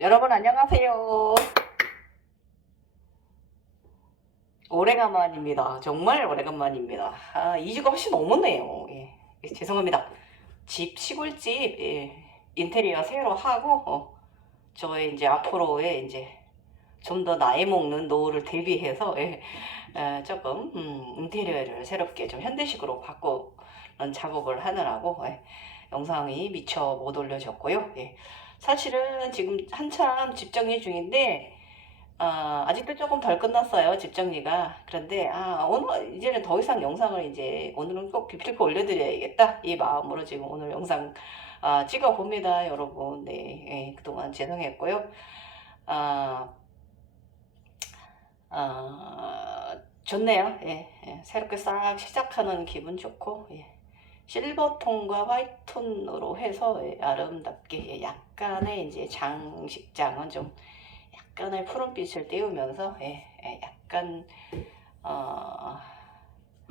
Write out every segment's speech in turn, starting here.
여러분 안녕하세요. 오래간만입니다. 정말 오래간만입니다. 2주가 훨씬 넘었네요. 죄송합니다. 시골집, 인테리어 새로 하고, 저의 이제 앞으로의 이제 좀 더 나이 먹는 노후를 대비해서, 조금, 인테리어를 새롭게 좀 현대식으로 바꾸는 작업을 하느라고, 영상이 미처 못 올려졌고요. 사실은 지금 한참 집 정리 중인데, 아직도 조금 덜 끝났어요, 집 정리가. 그런데, 오늘, 이제는 더 이상 영상을 이제, 오늘은 꼭 비필코 올려드려야겠다. 이 마음으로 지금 오늘 영상, 찍어봅니다, 여러분. 네, 그동안 죄송했고요. 아, 좋네요. 새롭게 싹 시작하는 기분 좋고, 실버톤과 화이트톤으로 해서 아름답게 약간의 이제 장식장은 좀 약간의 푸른빛을 띄우면서 약간 어,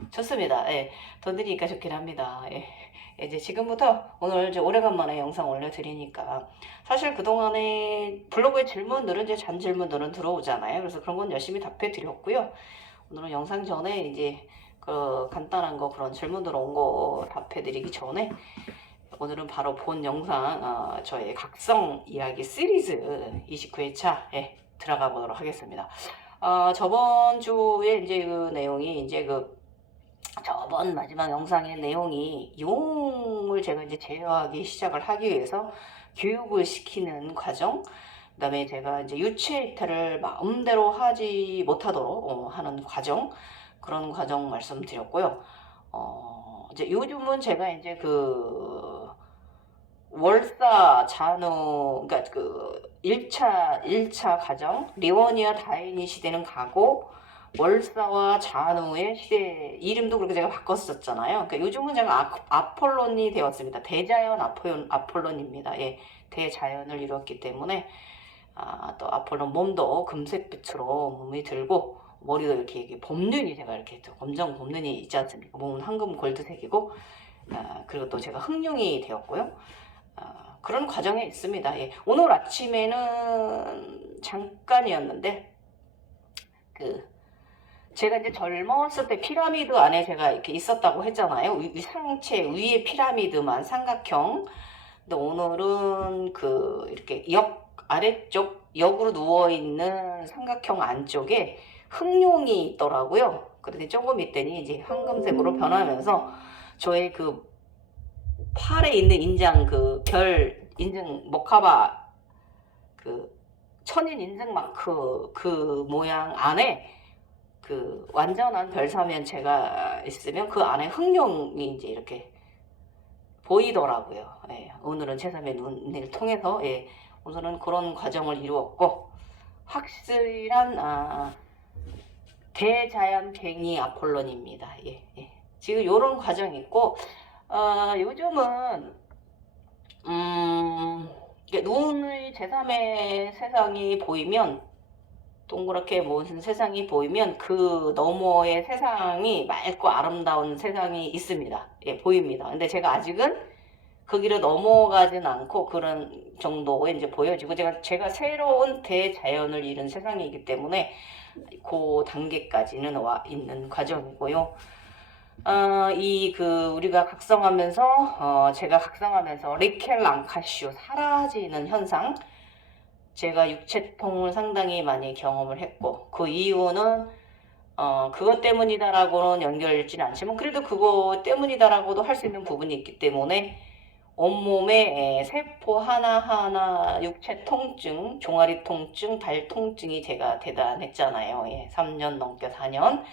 좋습니다. 돈 드리니까 좋긴 합니다. 이제 지금부터 오늘 이제 오래간만에 영상 올려드리니까 사실 그동안에 블로그에 질문들은 이제 잔질문들은 들어오잖아요. 그래서 그런 건 열심히 답해 드렸고요. 오늘은 영상 전에 이제 그 간단한 거 그런 질문 들어온 거 답해 드리기 전에 오늘은 바로 본 영상 저의 각성 이야기 시리즈 29회차에 들어가 보도록 하겠습니다. 저번 주에 이제 그 내용이 이제 그 저번 마지막 영상의 내용이 용을 제가 이제 제어하기 시작을 하기 위해서 교육을 시키는 과정, 그다음에 제가 이제 유체 이탈을 마음대로 하지 못하도록 하는 과정, 그런 과정 말씀드렸고요. 이제 요즘은 제가 이제 그 월사 잔우, 그러니까 그 1차 과정, 리원이와 다인이 시대는 가고, 월사와 잔우의 시대, 이름도 그렇게 제가 바꿨었잖아요. 그러니까 요즘은 제가 아폴론이 되었습니다. 대자연 아폴론입니다. 대자연을 이뤘기 때문에, 또 아폴론 몸도 금색빛으로 몸이 들고, 머리도 이렇게 봄눈이 제가 이렇게 검정 봄눈이 있지 않습니까? 몸은 황금 골드색이고, 그리고 또 제가 흑룡이 되었고요. 그런 과정에 있습니다. 오늘 아침에는 잠깐이었는데, 그, 제가 이제 젊었을 때 피라미드 안에 제가 이렇게 있었다고 했잖아요. 상체 위에 피라미드만 삼각형. 근데 오늘은 이렇게 아래쪽 역으로 누워있는 삼각형 안쪽에 흑룡이 있더라고요. 그런데 조금 있더니 이제 황금색으로 변하면서 저의 그 팔에 있는 인장 인증 머카바 천인 인증 마크 그 모양 안에 완전한 별사면 제가 있으면 그 안에 흑룡이 이제 이렇게 보이더라고요. 오늘은 제3의 눈을 통해서 오늘은 그런 과정을 이루었고 확실한 대자연팽이 아폴론입니다. 지금 이런 과정이 있고 요즘은 눈의 제3의 세상이 보이면 동그랗게 무슨 세상이 보이면 그 너머의 세상이 맑고 아름다운 세상이 있습니다. 보입니다. 근데 제가 아직은 그 길을 넘어가진 않고 그런 정도에 이제 보여지고 제가 새로운 대자연을 이룬 세상이기 때문에 그 단계까지는 와 있는 과정이고요. 우리가 각성하면서, 제가 각성하면서 리켈랑카슈, 사라지는 현상, 제가 육체통을 상당히 많이 경험을 했고, 그 이유는, 그것 때문이다라고는 연결되지는 않지만, 그래도 그거 때문이다라고도 할 수 있는 부분이 있기 때문에, 온몸에 세포 하나하나 육체 통증, 종아리 통증, 발 통증이 제가 대단했잖아요. 3년 넘게 4년.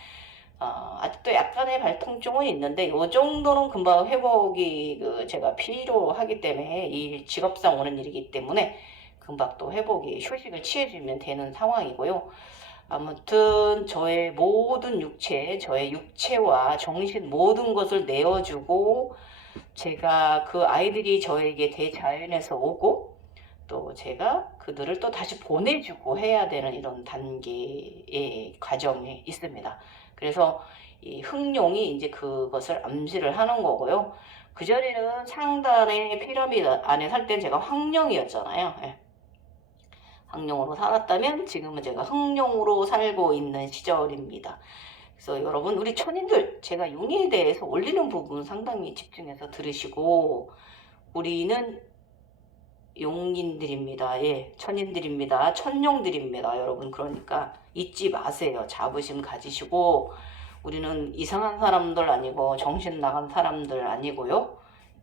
아직도 약간의 발통증은 있는데 이 정도는 금방 회복이 제가 필요하기 때문에 이 직업상 오는 일이기 때문에 금방 또 회복이 휴식을 취해주면 되는 상황이고요. 아무튼 저의 모든 육체, 저의 육체와 정신 모든 것을 내어주고 제가 그 아이들이 저에게 대자연에서 오고 또 제가 그들을 또 다시 보내주고 해야 되는 이런 단계의 과정이 있습니다. 그래서 이 흑룡이 이제 그것을 암시를 하는 거고요. 그 전에는 상단의 피라미드 안에 살 땐 제가 황룡이었잖아요. 상룡으로 살았다면 지금은 제가 흑룡으로 살고 있는 시절입니다. 그래서 여러분 우리 천인들 제가 용에 대해서 올리는 부분 상당히 집중해서 들으시고 우리는 용인들입니다. 예, 천인들입니다. 천룡들입니다. 여러분 그러니까 잊지 마세요. 자부심 가지시고 우리는 이상한 사람들 아니고 정신 나간 사람들 아니고요.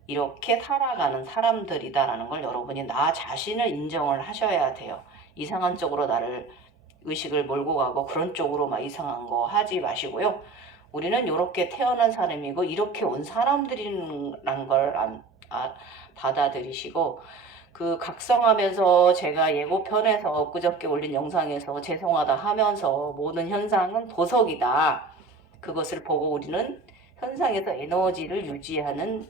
이렇게 살아가는 사람들이다라는 걸 여러분이 나 자신을 인정을 하셔야 돼요. 이상한 쪽으로 나를 의식을 몰고 가고 그런 쪽으로 막 이상한 거 하지 마시고요. 우리는 이렇게 태어난 사람이고 이렇게 온 사람들이라는 걸 받아들이시고 그 각성하면서 제가 예고편에서 엊그저께 올린 영상에서 죄송하다 하면서 모든 현상은 보석이다. 그것을 보고 우리는 현상에서 에너지를 유지하는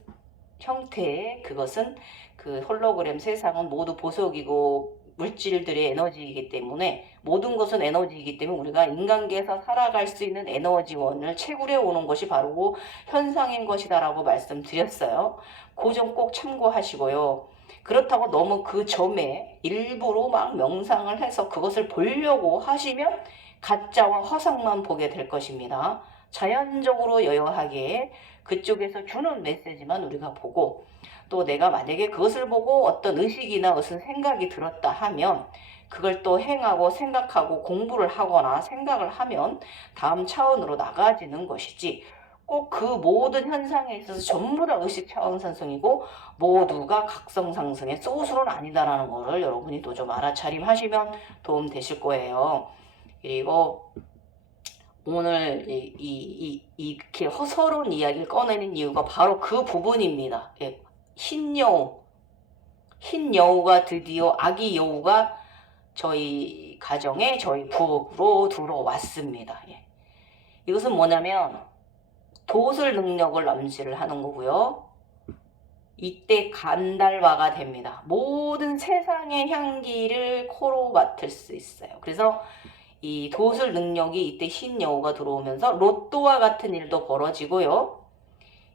형태의 그것은 그 홀로그램 세상은 모두 보석이고 물질들의 에너지이기 때문에 모든 것은 에너지이기 때문에 우리가 인간계에서 살아갈 수 있는 에너지원을 채굴해 오는 것이 바로 현상인 것이다라고 말씀드렸어요. 그 점 꼭 참고하시고요. 그렇다고 너무 그 점에 일부러 막 명상을 해서 그것을 보려고 하시면 가짜와 허상만 보게 될 것입니다. 자연적으로 여여하게 그쪽에서 주는 메시지만 우리가 보고 또 내가 만약에 그것을 보고 어떤 의식이나 무슨 생각이 들었다 하면 그걸 또 행하고 생각하고 공부를 하거나 생각을 하면 다음 차원으로 나가지는 것이지 꼭 그 모든 현상에 있어서 전부 다 의식 차원 상승이고 모두가 각성 상승의 소스는 아니다라는 거를 여러분이 또 좀 알아차림하시면 도움 되실 거예요. 그리고 오늘 이렇게 허설한 이야기를 꺼내는 이유가 바로 그 부분입니다. 예, 흰 여우가 드디어 아기 여우가 저희 가정에 저희 부엌으로 들어왔습니다. 예. 이것은 뭐냐면 도술 능력을 암시를 하는 거고요. 이때 간달화가 됩니다. 모든 세상의 향기를 코로 맡을 수 있어요. 그래서 이 도술 능력이 이때 흰 여우가 들어오면서 로또와 같은 일도 벌어지고요.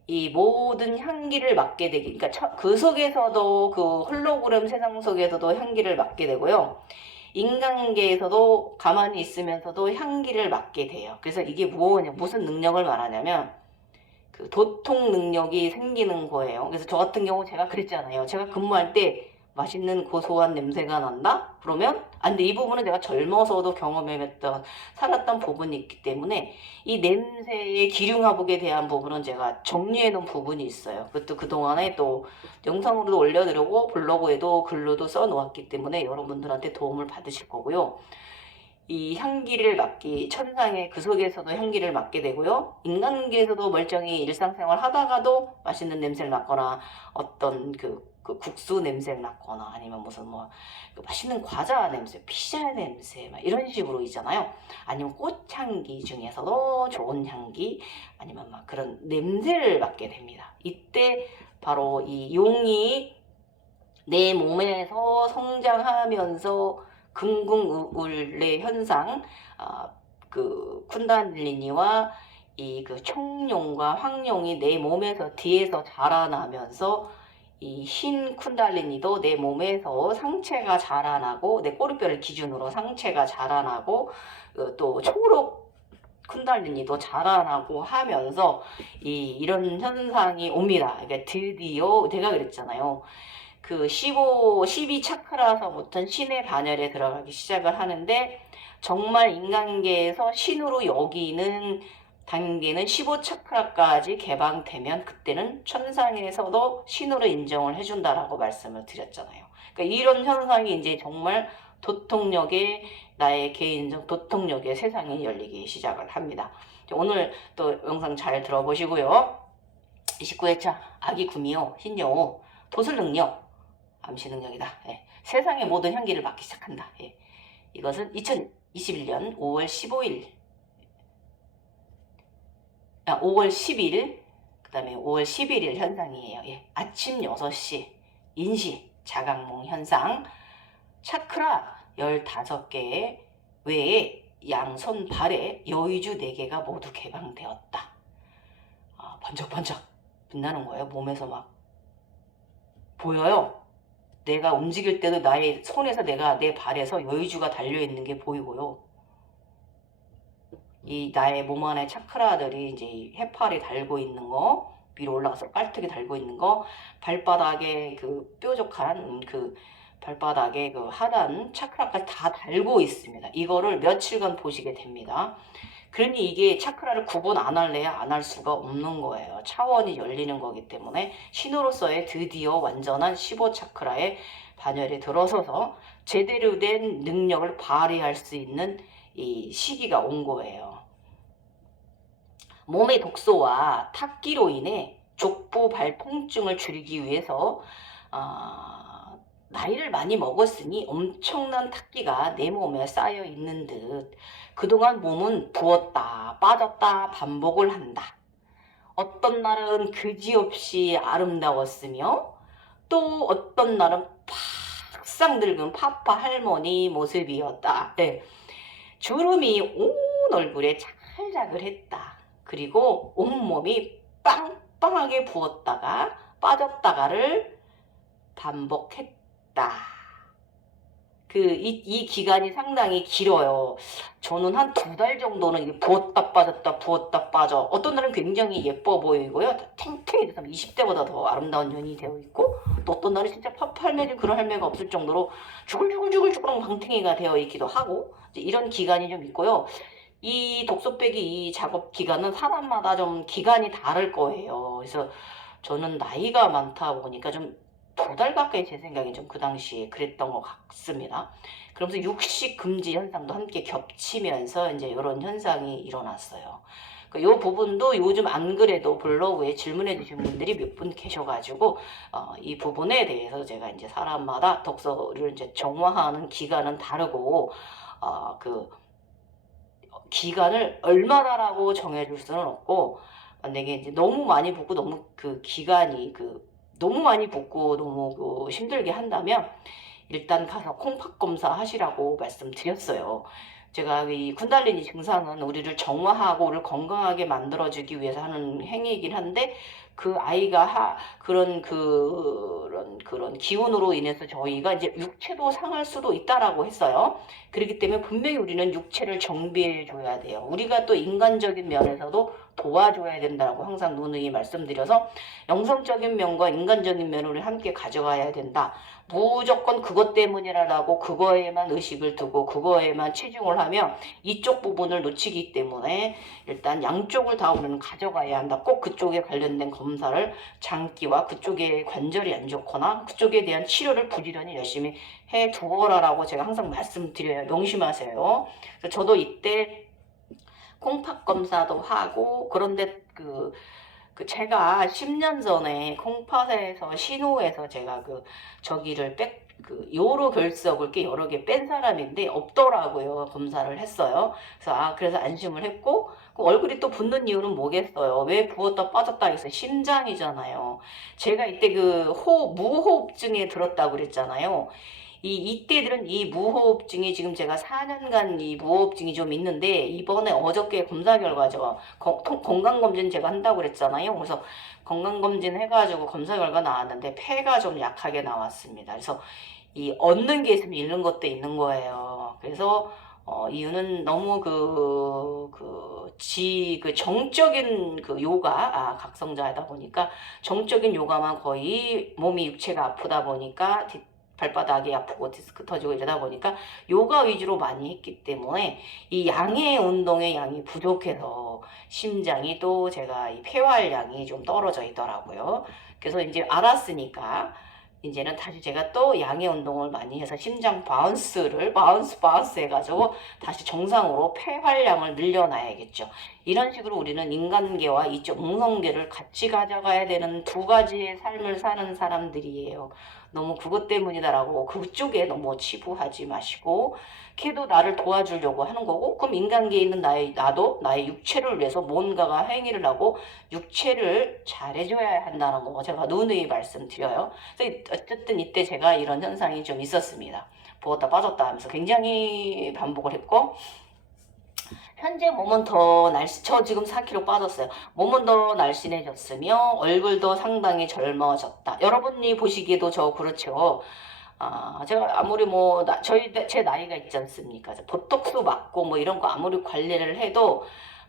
이 모든 향기를 맡게 되기, 그러니까 그 속에서도 그 홀로그램 세상 속에서도 향기를 맡게 되고요. 인간계에서도 가만히 있으면서도 향기를 맡게 돼요. 그래서 이게 무슨 능력을 말하냐면 그 도통 능력이 생기는 거예요. 그래서 저 같은 경우 제가 그랬잖아요. 제가 근무할 때 맛있는 고소한 냄새가 난다? 그러면 근데 이 부분은 내가 젊어서도 경험해봤던 살았던 부분이 있기 때문에 이 냄새의 기륭화복에 대한 부분은 제가 정리해 놓은 부분이 있어요. 그것도 그동안에 또 영상으로도 올려드리고 블로그에도 글로도 써놓았기 때문에 여러분들한테 도움을 받으실 거고요. 이 향기를 천상의 그 속에서도 향기를 맡게 되고요. 인간계에서도 멀쩡히 일상생활 하다가도 맛있는 냄새를 맡거나 어떤 그 국수 냄새를 맡거나 아니면 무슨 그 맛있는 과자 냄새, 피자 냄새 막 이런 식으로 있잖아요. 아니면 꽃향기 중에서도 좋은 향기 아니면 막 그런 냄새를 맡게 됩니다. 이때 바로 이 용이 내 몸에서 성장하면서 긍긍울의 현상, 그 쿤달리니와 이 그 청룡과 황룡이 내 몸에서 뒤에서 자라나면서 이 흰 쿤달리니도 내 몸에서 상체가 자라나고 내 꼬리뼈를 기준으로 상체가 자라나고 또 초록 쿤달리니도 자라나고 하면서 이런 현상이 옵니다. 그러니까 드디어 제가 그랬잖아요. 그 12 차크라서부터 신의 반열에 들어가기 시작을 하는데 정말 인간계에서 신으로 여기는 단계는 15 차크라까지 개방되면 그때는 천상에서도 신으로 인정을 해준다라고 말씀을 드렸잖아요. 그러니까 이런 현상이 이제 정말 도통력의 나의 개인적 도통력의 세상이 열리기 시작을 합니다. 오늘 또 영상 잘 들어보시고요. 29회차 아기 구미호 흰여우 도술 능력 암시 능력이다. 예. 세상의 모든 향기를 맡기 시작한다. 예. 이것은 2021년 5월 15일 5월 10일 그 다음에 5월 11일 현상이에요. 예. 아침 6시 인시 자각몽 현상 차크라 15개 외에 양손 발에 여의주 4개가 모두 개방되었다. 번쩍번쩍 빛나는 거예요. 몸에서 막 보여요. 내가 움직일 때도 나의 손에서 내 발에서 여의주가 달려있는 게 보이고요. 이 나의 몸 안에 차크라들이 이제 이 해팔이 달고 있는 거, 위로 올라가서 깔뜨기 달고 있는 거, 발바닥에 그 뾰족한 그 발바닥에 그 하단 차크라까지 다 달고 있습니다. 이거를 며칠간 보시게 됩니다. 그러니 이게 차크라를 구분 안 할래야 안 할 수가 없는 거예요. 차원이 열리는 거기 때문에 신으로서의 드디어 완전한 15차크라의 반열에 들어서서 제대로 된 능력을 발휘할 수 있는 이 시기가 온 거예요. 몸의 독소와 탁기로 인해 족부 발 통증을 줄이기 위해서 나이를 많이 먹었으니 엄청난 탁기가 내 몸에 쌓여 있는 듯 그동안 몸은 부었다 빠졌다 반복을 한다. 어떤 날은 그지없이 아름다웠으며 또 어떤 날은 팍상 늙은 파파 할머니 모습이었다. 네. 주름이 온 얼굴에 자글자글했다. 그리고 온몸이 빵빵하게 부었다가 빠졌다가를 반복했다. 이 기간이 상당히 길어요. 저는 한 2달 정도는 부었다 빠졌다 부었다 빠져. 어떤 날은 굉장히 예뻐 보이고요. 탱탱이 돼서 20대보다 더 아름다운 년이 되어 있고, 또 어떤 날은 진짜 할매지 그런 할매가 없을 정도로 주글주글주글 방탱이가 되어 있기도 하고, 이런 기간이 좀 있고요. 이 독소 빼기 이 작업 기간은 사람마다 좀 기간이 다를 거예요. 그래서 저는 나이가 많다 보니까 좀 2달 가까이 제 생각에 좀 그 당시에 그랬던 것 같습니다. 그러면서 육식 금지 현상도 함께 겹치면서 이제 이런 현상이 일어났어요. 이 부분도 요즘 안 그래도 블로그에 질문해 주신 분들이 몇 분 계셔가지고 이 부분에 대해서 제가 이제 사람마다 독서를 이제 정화하는 기간은 다르고 그 기간을 얼마나라고 정해줄 수는 없고, 만약에 이제 너무 많이 붓고 너무 그 기간이 너무 많이 붓고 너무 힘들게 한다면 일단 가서 콩팥 검사 하시라고 말씀드렸어요. 제가 이 군달리니 증상은 우리를 정화하고 우리를 건강하게 만들어주기 위해서 하는 행위이긴 한데, 그 아이가 그런 기운으로 인해서 저희가 이제 육체도 상할 수도 있다라고 했어요. 그렇기 때문에 분명히 우리는 육체를 정비해 줘야 돼요. 우리가 또 인간적인 면에서도 도와줘야 된다고 항상 누누이 말씀드려서 영성적인 면과 인간적인 면을 함께 가져가야 된다. 무조건 그것 때문이라고 그거에만 의식을 두고 그거에만 치중을 하면 이쪽 부분을 놓치기 때문에 일단 양쪽을 다 우리는 가져가야 한다. 꼭 그쪽에 관련된 검사를 장기와 그쪽에 관절이 안 좋거나 그쪽에 대한 치료를 부지런히 열심히 해 두어라라고 제가 항상 말씀드려요. 명심하세요. 그래서 저도 이때 콩팥 검사도 하고, 그런데 제가 10년 전에 콩팥에서 신호에서 제가 저기를 요로 결석을 꽤 여러 개 뺀 사람인데 없더라고요. 검사를 했어요. 그래서 안심을 했고, 얼굴이 또 붓는 이유는 뭐겠어요? 왜 부었다 빠졌다 해서 심장이잖아요. 제가 이때 무호흡증에 들었다고 그랬잖아요. 이때들은 이 무호흡증이 지금 제가 4년간 이 무호흡증이 좀 있는데, 이번에 어저께 검사 결과죠. 건강검진 제가 한다고 그랬잖아요. 그래서 건강검진 해가지고 검사 결과 나왔는데 폐가 좀 약하게 나왔습니다. 그래서 이 얻는 게 있으면 잃는 것도 있는 거예요. 그래서 이유는 너무 정적인 요가 각성자이다 보니까 정적인 요가만 거의 몸이 육체가 아프다 보니까 발바닥이 아프고 디스크 터지고 이러다 보니까 요가 위주로 많이 했기 때문에 이 양의 운동의 양이 부족해서 심장이 또 제가 이 폐활량이 좀 떨어져 있더라고요. 그래서 이제 알았으니까 이제는 다시 제가 또 양의 운동을 많이 해서 심장 바운스 해가지고 다시 정상으로 폐활량을 늘려놔야겠죠. 이런 식으로 우리는 인간계와 이쪽 음성계를 같이 가져가야 되는 2가지의 삶을 사는 사람들이에요. 너무 그것 때문이다라고 그쪽에 너무 치부하지 마시고, 걔도 나를 도와주려고 하는 거고, 그럼 인간계에 있는 나도 나의 육체를 위해서 뭔가가 행위를 하고 육체를 잘해줘야 한다는 거 제가 누누이 말씀드려요. 그래서 어쨌든 이때 제가 이런 현상이 좀 있었습니다. 부었다 빠졌다 하면서 굉장히 반복을 했고, 현재 몸은 저 지금 4kg 빠졌어요. 몸은 더 날씬해졌으며 얼굴도 상당히 젊어졌다. 여러분이 보시기에도 저 그렇죠. 제가 아무리 제 나이가 있지 않습니까? 보톡스 맞고 뭐 이런 거 아무리 관리를 해도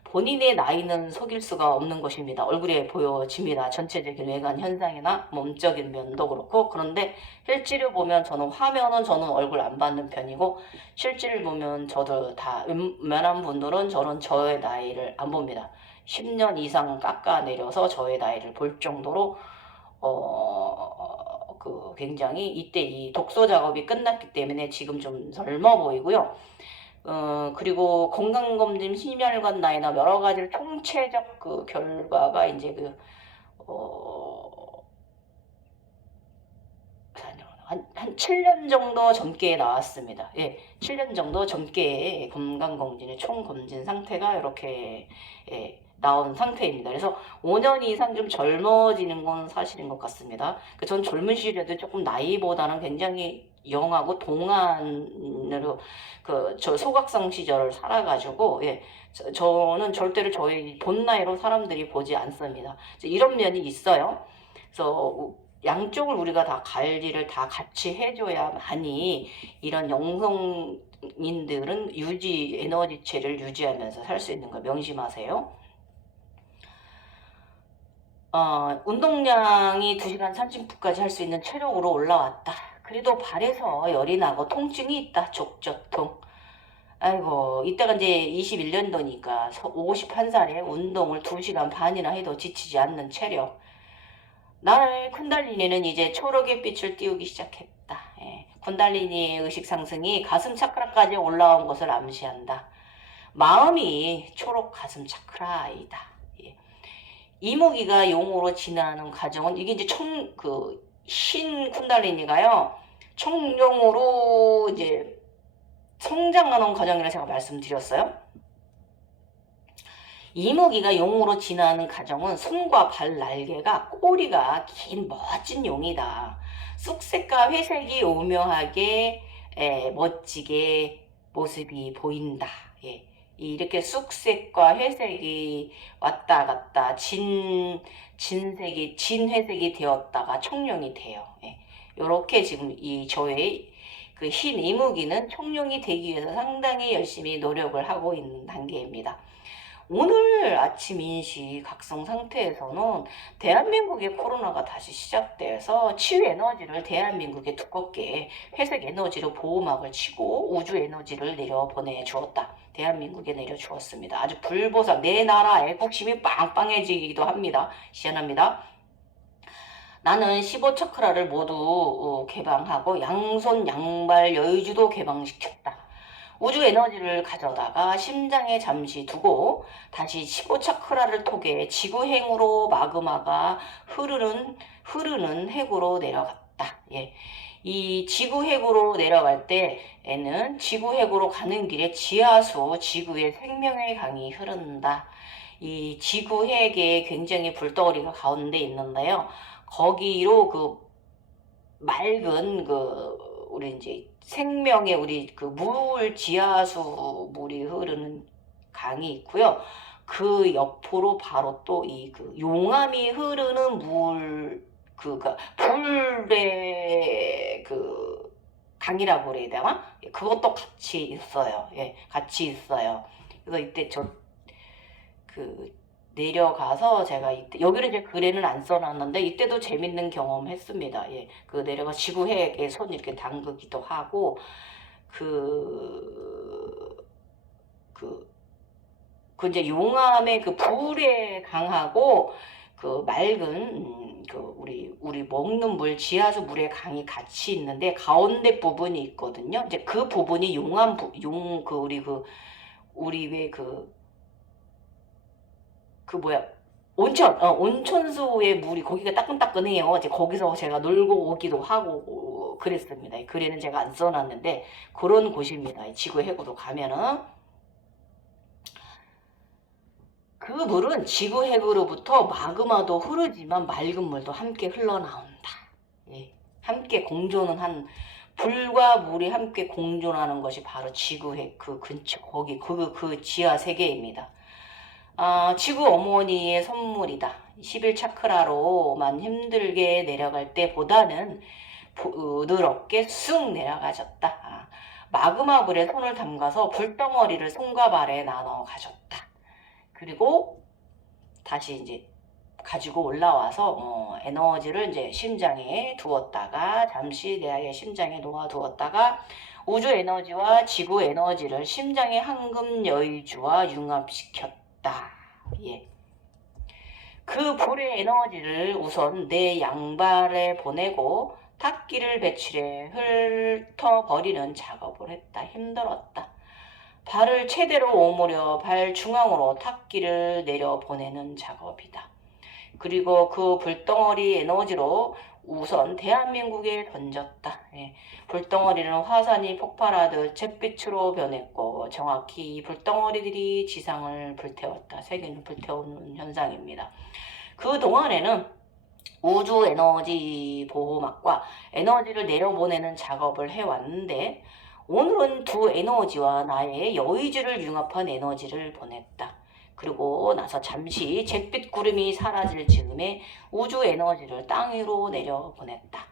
본인의 나이는 속일 수가 없는 것입니다. 얼굴에 보여집니다. 전체적인 외관 현상이나 몸적인 면도 그렇고. 그런데 실제로 보면 화면은 얼굴 안 받는 편이고, 실제를 보면 저도 다 웬만한 분들은 저는 저의 나이를 안 봅니다. 10년 이상 깎아내려서 저의 나이를 볼 정도로 굉장히 이때 이 독소 작업이 끝났기 때문에 지금 좀 젊어 보이고요. 그리고 건강검진, 심혈관 나이나 여러 가지 총체적 그 결과가 이제 한 7년 정도 젊게 나왔습니다. 예, 7년 정도 젊게 건강검진의 총검진 상태가 이렇게 나온 상태입니다. 그래서 5년 이상 좀 젊어지는 건 사실인 것 같습니다. 전 젊은 시절에도 조금 나이보다는 굉장히 영하고 동안으로 저 소각성 시절을 살아가지고, 예, 저는 절대로 저희 본 나이로 사람들이 보지 않습니다. 이런 면이 있어요. 그래서 양쪽을 우리가 다 관리를 다 같이 해줘야만이 이런 영성인들은 에너지체를 유지하면서 살 수 있는 거 명심하세요. 운동량이 2시간 30분까지 할 수 있는 체력으로 올라왔다. 그래도 발에서 열이 나고 통증이 있다. 족저통. 아이고, 이때가 이제 21년도니까 51살에 운동을 2시간 반이나 해도 지치지 않는 체력. 나의 쿤달리니는 이제 초록의 빛을 띄우기 시작했다. 예. 쿤달리니의 의식 상승이 가슴 차크라까지 올라온 것을 암시한다. 마음이 초록 가슴 차크라이다. 예. 이무기가 용으로 진화하는 과정은 이게 이제 신 쿤달리니가요. 청룡으로 이제 성장하는 과정이라 제가 말씀드렸어요. 이무기가 용으로 진화하는 과정은 손과 발 날개가 꼬리가 긴 멋진 용이다. 쑥색과 회색이 오묘하게 멋지게 모습이 보인다. 예. 이렇게 쑥색과 회색이 왔다 갔다 진회색이 되었다가 청룡이 돼요. 예. 요렇게 지금 저의 그 흰 이무기는 청룡이 되기 위해서 상당히 열심히 노력을 하고 있는 단계입니다. 오늘 아침 인시 각성 상태에서는 대한민국의 코로나가 다시 시작돼서 치유 에너지를 대한민국에 두껍게 회색 에너지로 보호막을 치고 우주 에너지를 내려보내 주었다. 대한민국에 내려주었습니다. 아주 불보살, 내 나라 애국심이 빵빵해지기도 합니다. 시원합니다. 나는 15차크라를 모두 개방하고 양손 양발 여의주도 개방시켰다. 우주 에너지를 가져다가 심장에 잠시 두고 다시 15차크라를 통해 지구행으로 마그마가 흐르는 핵으로 내려갔다. 예. 이 지구핵으로 내려갈 때에는 지구핵으로 가는 길에 지하수 지구의 생명의 강이 흐른다. 이 지구핵에 굉장히 불덩어리가 가운데 있는데요. 거기로 맑은 우리 이제 생명의 우리 지하수 물이 흐르는 강이 있고요. 그 옆으로 바로 또 용암이 흐르는 불의 강이라고 그래야 되나? 그것도 같이 있어요. 예, 같이 있어요. 그래서 이때 내려가서 제가 여기는 이제 글에는 안 써놨는데 이때도 재밌는 경험 했습니다. 예, 내려가 지구핵에 손 이렇게 담그기도 하고 이제 용암의 불에 강하고 맑은 우리 먹는 물 지하수 물의 강이 같이 있는데 가운데 부분이 있거든요. 이제 그 부분이 우리 왜 온천수의 물이 거기가 따끈따끈해요. 이제 거기서 제가 놀고 오기도 하고 그랬습니다. 글에는 제가 안 써놨는데 그런 곳입니다. 지구핵으로 가면은 그 물은 지구핵으로부터 마그마도 흐르지만 맑은 물도 함께 흘러나온다. 예, 함께 공존은 불과 물이 함께 공존하는 것이 바로 지구핵 근처 거기 지하 세계입니다. 지구 어머니의 선물이다. 11차크라로만 힘들게 내려갈 때보다는 부드럽게 쑥 내려가졌다. 마그마 불에 손을 담가서 불덩어리를 손과 발에 나눠 가졌다. 그리고 다시 이제 가지고 올라와서 에너지를 이제 심장에 두었다가 잠시 내 심장에 놓아두었다가 우주 에너지와 지구 에너지를 심장의 황금 여의주와 융합시켰다. 예. 그 불의 에너지를 우선 내 양발에 보내고 탁기를 배출해 훑어버리는 작업을 했다. 힘들었다. 발을 최대로 오므려 발 중앙으로 탁기를 내려보내는 작업이다. 그리고 그 불덩어리 에너지로 우선 대한민국에 던졌다. 예. 불덩어리는 화산이 폭발하듯 잿빛으로 변했고 정확히 이 불덩어리들이 지상을 불태웠다. 세계를 불태우는 현상입니다. 그 동안에는 우주 에너지 보호막과 에너지를 내려보내는 작업을 해왔는데 오늘은 두 에너지와 나의 여의주를 융합한 에너지를 보냈다. 그리고 나서 잠시 잿빛 구름이 사라질 즈음에 우주 에너지를 땅 위로 내려보냈다.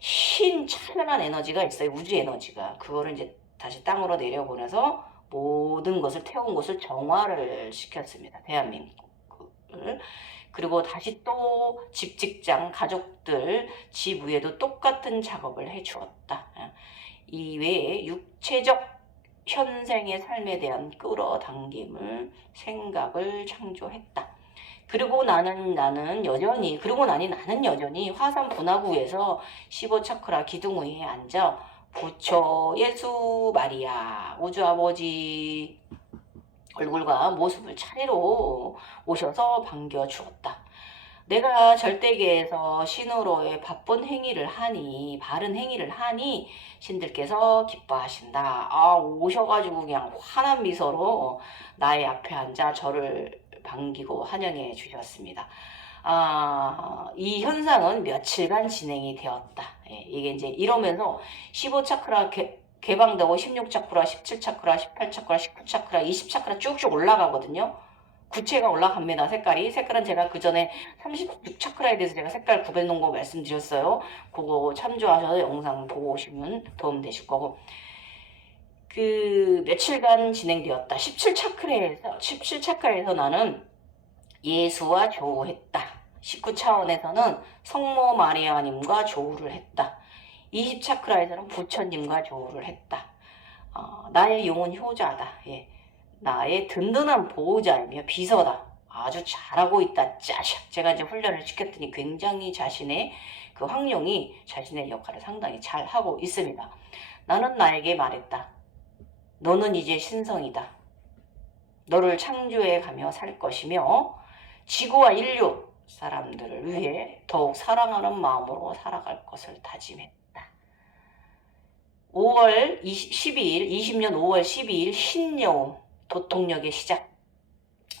흰 찬란한 에너지가 있어요. 우주 에너지가. 그거를 이제 다시 땅으로 내려보내서 모든 것을 태운 것을 정화를 시켰습니다. 대한민국을. 그리고 다시 또 집, 직장, 가족들, 집 위에도 똑같은 작업을 해주었다. 이외에 육체적 현생의 삶에 대한 끌어당김을 생각을 창조했다. 그리고 나는 여전히 화산 분화구에서 15차크라 기둥 위에 앉아 부처 예수 마리아 우주 아버지 얼굴과 모습을 차례로 오셔서 반겨주었다. 내가 절대계에서 신으로의 바른 행위를 하니 신들께서 기뻐하신다. 오셔가지고 그냥 환한 미소로 나의 앞에 앉아 저를 반기고 환영해 주셨습니다. 이 현상은 며칠간 진행이 되었다. 이게 이제 이러면서 15차크라 개방되고 16차크라, 17차크라, 18차크라, 19차크라, 20차크라 쭉쭉 올라가거든요. 구체가 올라갑니다. 색깔은 제가 그 전에 36차크라에 대해서 제가 색깔 구별놓은 거 말씀드렸어요. 그거 참조하셔서 영상 보고 오시면 도움 되실 거고. 그 며칠간 진행되었다. 17차크라에서 나는 예수와 조우했다. 19차원에서는 성모 마리아님과 조우를 했다. 20차크라에서는 부처님과 조우를 했다. 나의 영혼 효자다. 예. 나의 든든한 보호자이며 비서다. 아주 잘하고 있다. 짜샥. 제가 이제 훈련을 시켰더니 굉장히 자신의 그 황룡이 자신의 역할을 상당히 잘 하고 있습니다. 나는 나에게 말했다. 너는 이제 신성이다. 너를 창조해 가며 살 것이며 지구와 인류 사람들을 위해 더욱 사랑하는 마음으로 살아갈 것을 다짐했다. 5월 12일, 20년 5월 12일 신여우 도통역의 시작.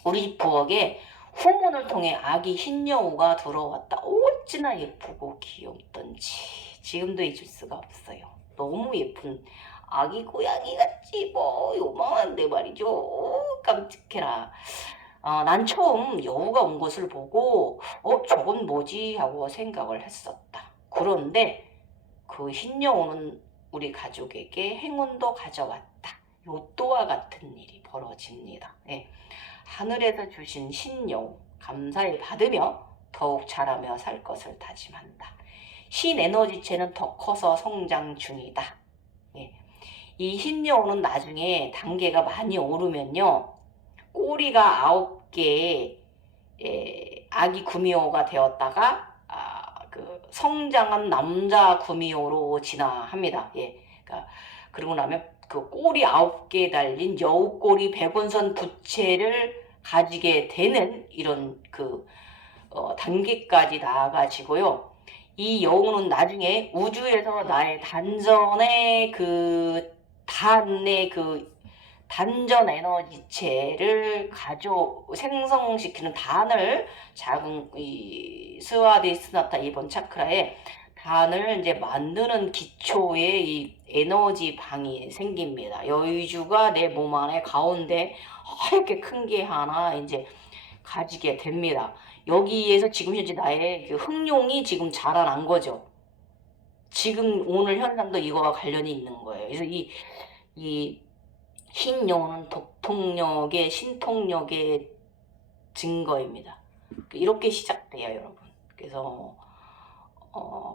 우리 부엌에 후문을 통해 아기 흰여우가 들어왔다. 어찌나 예쁘고 귀엽던지 지금도 잊을 수가 없어요. 너무 예쁜 아기 고양이 같지 뭐 요만한데 말이죠. 깜찍해라. 난 처음 여우가 온 것을 보고 저건 뭐지 하고 생각을 했었다. 그런데 그 흰여우는 우리 가족에게 행운도 가져왔다. 로또와 같은 일이 벌어집니다. 네. 하늘에서 주신 신여우 감사히 받으며 더욱 자라며 살 것을 다짐한다. 신에너지체는 더 커서 성장 중이다. 네. 이 흰여우는 나중에 단계가 많이 오르면요. 꼬리가 9개의 아기 구미호가 되었다가 그 성장한 남자 구미호로 진화합니다. 예. 그러고 나면 그 꼬리 9개 달린 여우꼬리 백운선 부채를 가지게 되는 이런 그 단계까지 나아가지고요. 이 여우는 나중에 우주에서 나의 단전의 그 단전 에너지체를 생성시키는 단을 이 스와디스나타 2번 차크라에 단을 이제 만드는 기초에 이 에너지 방이 생깁니다. 여의주가 내 몸 안에 가운데 이렇게 큰 게 하나 이제 가지게 됩니다. 여기에서 지금 현재 나의 그 흑룡이 지금 자라난 거죠. 지금 오늘 현상도 이거와 관련이 있는 거예요. 그래서 이 흰용은 독통력의 신통력의 증거입니다. 이렇게 시작돼요, 여러분. 그래서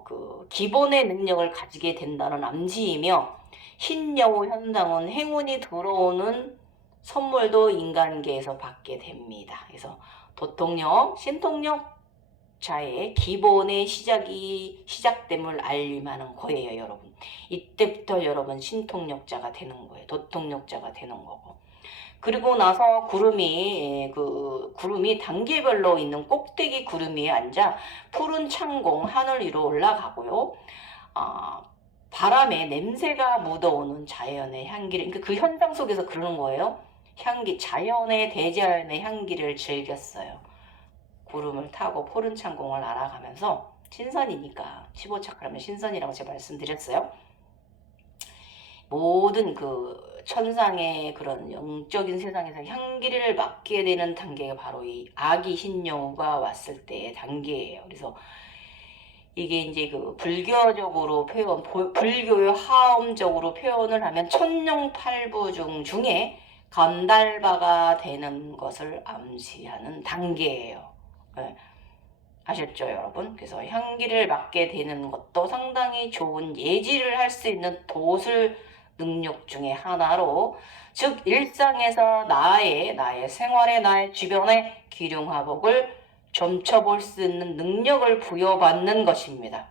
그 기본의 능력을 가지게 된다는 암시이며, 흰여우 현상은 행운이 들어오는 선물도 인간계에서 받게 됩니다. 그래서 도통력, 신통력자의 기본의 시작됨을 알림하는 거예요, 여러분. 이때부터 여러분 신통력자가 되는 거예요. 도통력자가 되는 거고. 그리고 나서 구름이 단계별로 있는 꼭대기 구름 위에 앉아 푸른 창공 하늘 위로 올라가고요. 바람에 냄새가 묻어오는 자연의 향기를, 그러니까 그 현상 속에서 그러는 거예요. 자연의 대자연의 향기를 즐겼어요. 구름을 타고 푸른 창공을 날아가면서, 신선이니까 15차크라면 신선이라고 제가 말씀드렸어요. 모든 그 천상의 그런 영적인 세상에서 향기를 맡게 되는 단계가 바로 이 아기 흰여우가 왔을 때의 단계예요. 그래서 이게 이제 그 불교적으로 불교의 하음적으로 표현을 하면 천룡팔부중 중에 건달바가 되는 것을 암시하는 단계예요. 네. 아셨죠, 여러분? 그래서 향기를 맡게 되는 것도 상당히 좋은 예지를 할 수 있는 도술 능력 중에 하나로, 즉 일상에서 나의 생활에, 나의 주변의 기륭화복을 점쳐볼 수 있는 능력을 부여받는 것입니다.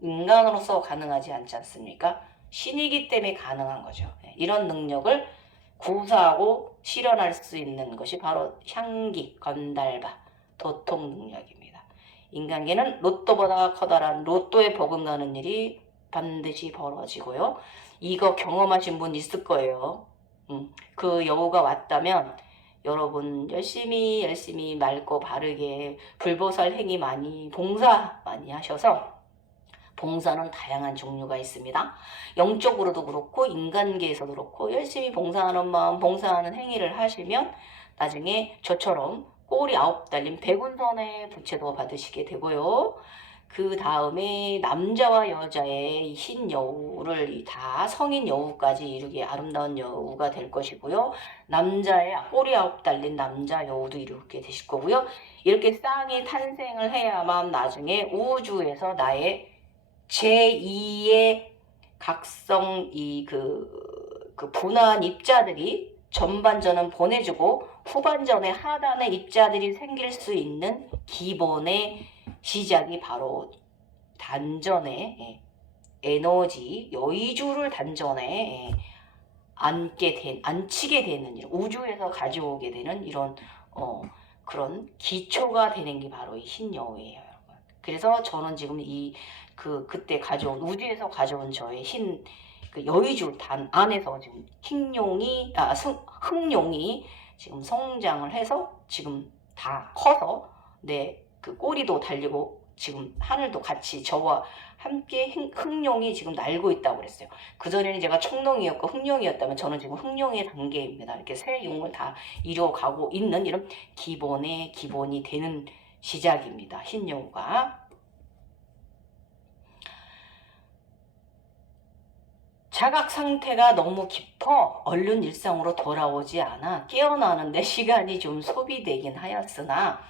인간으로서 가능하지 않지 않습니까? 신이기 때문에 가능한 거죠. 이런 능력을 구사하고 실현할 수 있는 것이 바로 향기, 건달바, 도통 능력입니다. 인간계는 로또보다 커다란 로또에 버금가는 일이 반드시 벌어지고요. 이거 경험하신 분 있을 거예요. 그 여우가 왔다면 여러분 열심히 맑고 바르게 불보살 행위 많이, 봉사 많이 하셔서, 봉사는 다양한 종류가 있습니다. 영적으로도 그렇고 인간계에서도 그렇고 열심히 봉사하는 마음, 봉사하는 행위를 하시면 나중에 저처럼 꼬리 9 달린 백운선의 부채도 받으시게 되고요. 그 다음에 남자와 여자의 흰 여우를 다 성인 여우까지 이루게 아름다운 여우가 될 것이고요. 남자의 꼬리 9 달린 남자 여우도 이루게 되실 거고요. 이렇게 쌍이 탄생을 해야만 나중에 우주에서 나의 제2의 각성 그 분화한 입자들이 전반전은 보내주고 후반전에 하단의 입자들이 생길 수 있는 기본의 시작이 바로 단전의 에너지 여의주를 단전에 안치게 되는, 우주에서 가져오게 되는 이런 그런 기초가 되는 게 바로 이 흰여우예요, 여러분. 그래서 저는 지금 그때 가져온, 우주에서 가져온 저의 그 여의주 단 안에서 지금 흑룡이 지금 성장을 해서 지금 다 커서 그 꼬리도 달리고 지금 하늘도 같이 저와 함께 흑룡이 지금 날고 있다고 그랬어요. 그전에는 제가 청룡이었고 흑룡이었다면 저는 지금 흑룡의 단계입니다. 이렇게 세 용을 다 이뤄가고 있는 이런 기본이 되는 시작입니다. 흰여우가. 자각 상태가 너무 깊어 얼른 일상으로 돌아오지 않아 깨어나는데 시간이 좀 소비되긴 하였으나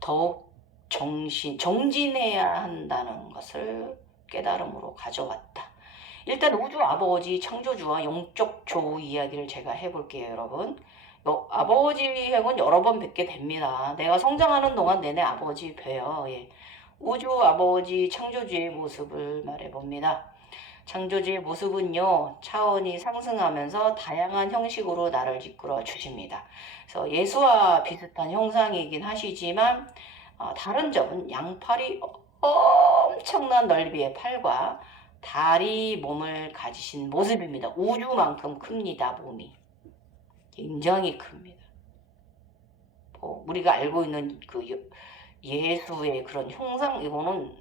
더욱 정진해야 한다는 것을 깨달음으로 가져왔다. 일단 우주 아버지 창조주와 영적 조우 이야기를 제가 해볼게요, 여러분. 아버지 행은 여러 번 뵙게 됩니다. 내가 성장하는 동안 내내 아버지 뵈요. 우주 아버지 창조주의 모습을 말해봅니다. 창조주의 모습은요, 차원이 상승하면서 다양한 형식으로 나를 이끌어 주십니다. 그래서 예수와 비슷한 형상이긴 하시지만 다른 점은 양팔이 엄청난 넓이의 팔과 다리 몸을 가지신 모습입니다. 우주만큼 큽니다, 몸이. 굉장히 큽니다. 우리가 알고 있는 그 예수의 그런 형상, 이거는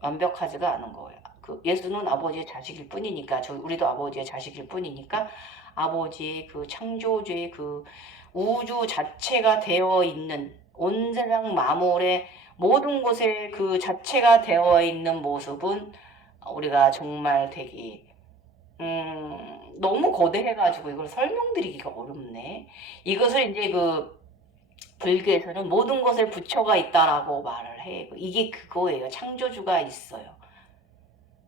완벽하지가 않은 거예요. 예수는 아버지의 자식일 뿐이니까, 우리도 아버지의 자식일 뿐이니까, 아버지의 그 창조주의 그 우주 자체가 되어 있는 온 세상 만물의 모든 곳에 그 자체가 되어 있는 모습은 우리가 정말 되게 너무 거대해가지고 이걸 설명드리기가 어렵네. 이것을 이제 그 불교에서는 모든 것에 부처가 있다라고 말을 해. 이게 그거예요. 창조주가 있어요.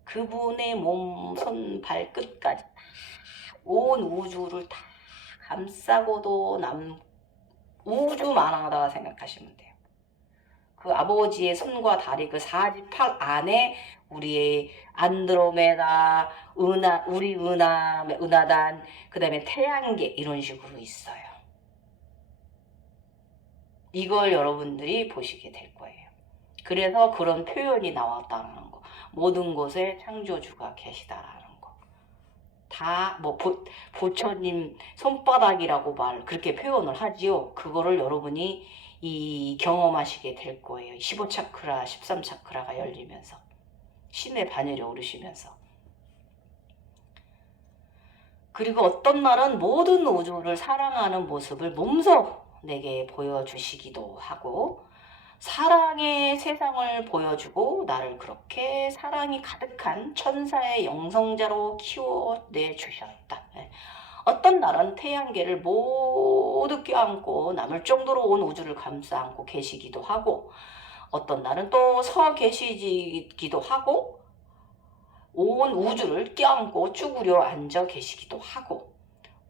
그분의 몸, 손, 발끝까지 온 우주를 다 감싸고도 우주만하다 생각하시면 돼요. 그 아버지의 손과 다리 그 사지팔 안에 우리의 안드로메다, 은하단, 그 다음에 태양계 이런 식으로 있어요. 이걸 여러분들이 보시게 될 거예요. 그래서 그런 표현이 나왔다는 거. 모든 곳에 창조주가 계시다라는 거. 다 뭐 부처님 손바닥이라고 그렇게 표현을 하지요. 그거를 여러분이 경험하시게 될 거예요. 15차크라, 13차크라가 열리면서 신의 바늘이 오르시면서. 그리고 어떤 날은 모든 우주를 사랑하는 모습을 몸소 내게 보여주시기도 하고 사랑의 세상을 보여주고 나를 그렇게 사랑이 가득한 천사의 영성자로 키워내 주셨다. 어떤 날은 태양계를 모두 껴안고 남을 정도로 온 우주를 감싸 안고 계시기도 하고 어떤 날은 또 서 계시기도 하고 온 우주를 껴안고 쭈그려 앉아 계시기도 하고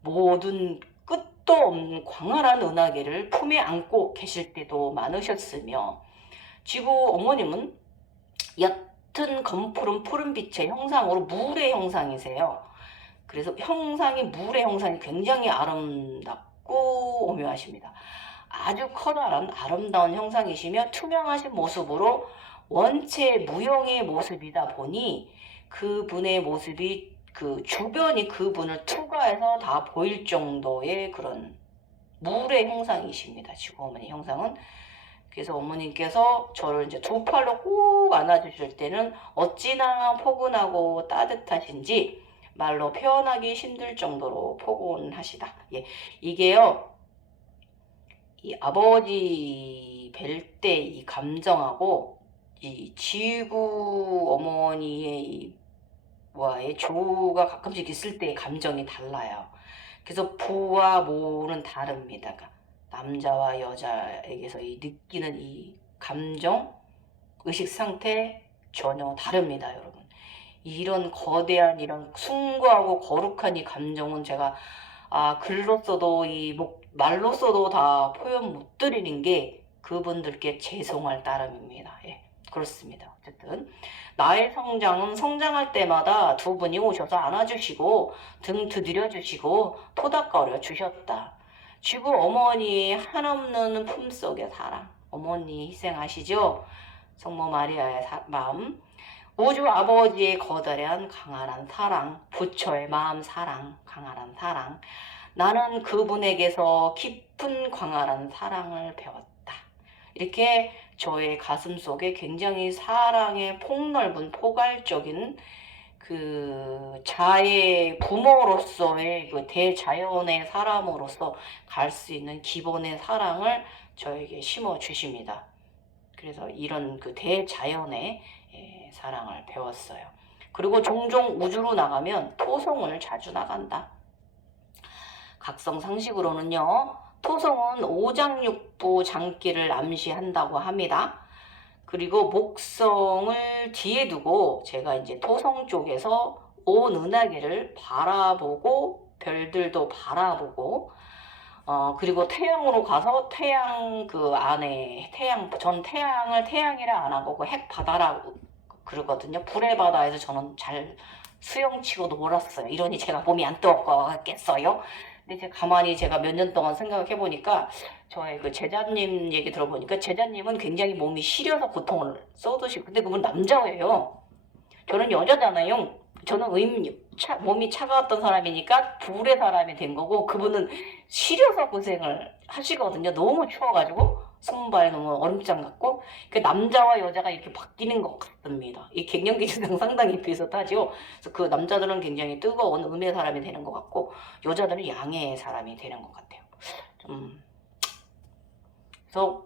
모든 끝도 없는 광활한 은하계를 품에 안고 계실 때도 많으셨으며 지구 어머님은 옅은 검푸른 푸른빛의 형상으로 물의 형상이세요. 그래서 물의 형상이 굉장히 아름답고 오묘하십니다. 아주 커다란 아름다운 형상이시며 투명하신 모습으로 원체 무형의 모습이다 보니 그분의 모습이 그 주변이 그분을 투과해서 다 보일 정도의 그런 물의 형상이십니다. 지구 어머니 형상은. 그래서 어머님께서 저를 이제 두 팔로 꼭 안아주실 때는 어찌나 포근하고 따뜻하신지 말로 표현하기 힘들 정도로 포근하시다. 예, 이게요, 이 아버지 뵐 때 이 감정하고 이 지구 어머니의 와의 조가 가끔씩 있을 때의 감정이 달라요. 그래서 부와 모는 다릅니다. 남자와 여자에게서 느끼는 이 감정, 의식 상태 전혀 다릅니다, 여러분. 이런 거대한 이런 숭고하고 거룩한 이 감정은 제가 글로써도 말로써도 다 표현 못 드리는 게 그분들께 죄송할 따름입니다. 예, 그렇습니다. 어쨌든 나의 성장할 때마다 두 분이 오셔서 안아주시고 등 두드려 주시고 토닥거려 주셨다. 지구 어머니의 한없는 품속의 사랑, 어머니 희생하시죠? 성모 마리아의 마음, 우주 아버지의 거대한 강한 사랑, 부처의 마음 사랑, 강한 사랑. 나는 그분에게서 깊은 광활한 사랑을 배웠다. 이렇게 저의 가슴 속에 굉장히 사랑의 폭넓은 포괄적인 그 자의 부모로서의 그 대자연의 사람으로서 갈 수 있는 기본의 사랑을 저에게 심어 주십니다. 그래서 이런 그 대자연의 사랑을 배웠어요. 그리고 종종 우주로 나가면 토성을 자주 나간다. 각성상식으로는요. 토성은 오장육부 장기를 암시한다고 합니다. 그리고 목성을 뒤에 두고 제가 이제 토성 쪽에서 온 은하계를 바라보고 별들도 바라보고 그리고 태양으로 가서 태양 그 안에 전 태양을 태양이라 안 하고 핵 바다라고 그러거든요. 불의 바다에서 저는 잘 수영치고 놀았어요. 이러니 제가 몸이 안 뜨겁겠어요. 근데 제가 몇 년 동안 생각해 보니까 저의 그 제자님 얘기 들어보니까 제자님은 굉장히 몸이 시려서 고통을 써드시고 근데 그분 남자예요. 저는 여자잖아요. 저는 몸이 차가웠던 사람이니까 불의 사람이 된 거고 그분은 시려서 고생을 하시거든요. 너무 추워가지고 손발 너무 얼음장 같고 그 남자와 여자가 이렇게 바뀌는 것 같습니다. 이 갱년기 증상 상당히 비슷하죠. 그래서 그 남자들은 굉장히 뜨거운 음의 사람이 되는 것 같고 여자들은 양의 사람이 되는 것 같아요. 그래서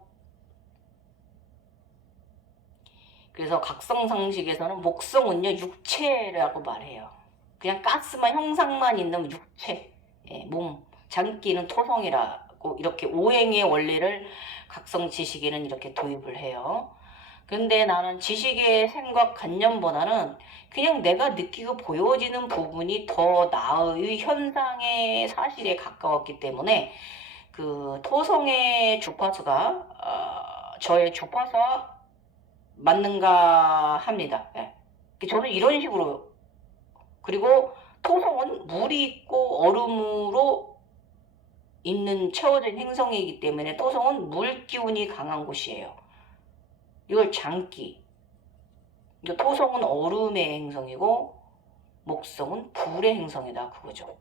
그래서 각성상식에서는 목성은요 육체라고 말해요. 그냥 가스만 형상만 있는 육체, 예, 몸. 장기는 토성이라고 이렇게 오행의 원리를 각성지식에는 이렇게 도입을 해요. 근데 나는 지식의 생각 관념보다는 그냥 내가 느끼고 보여지는 부분이 더 나의 현상의 사실에 가까웠기 때문에 그 토성의 주파수가 저의 주파수와 맞는가 합니다. 예. 저는 이런 식으로. 그리고 토성은 물이 있고 얼음으로 있는 채워진 행성이기 때문에 토성은 물 기운이 강한 곳이에요. 이걸 장기. 토성은 얼음의 행성이고 목성은 불의 행성이다 그거죠.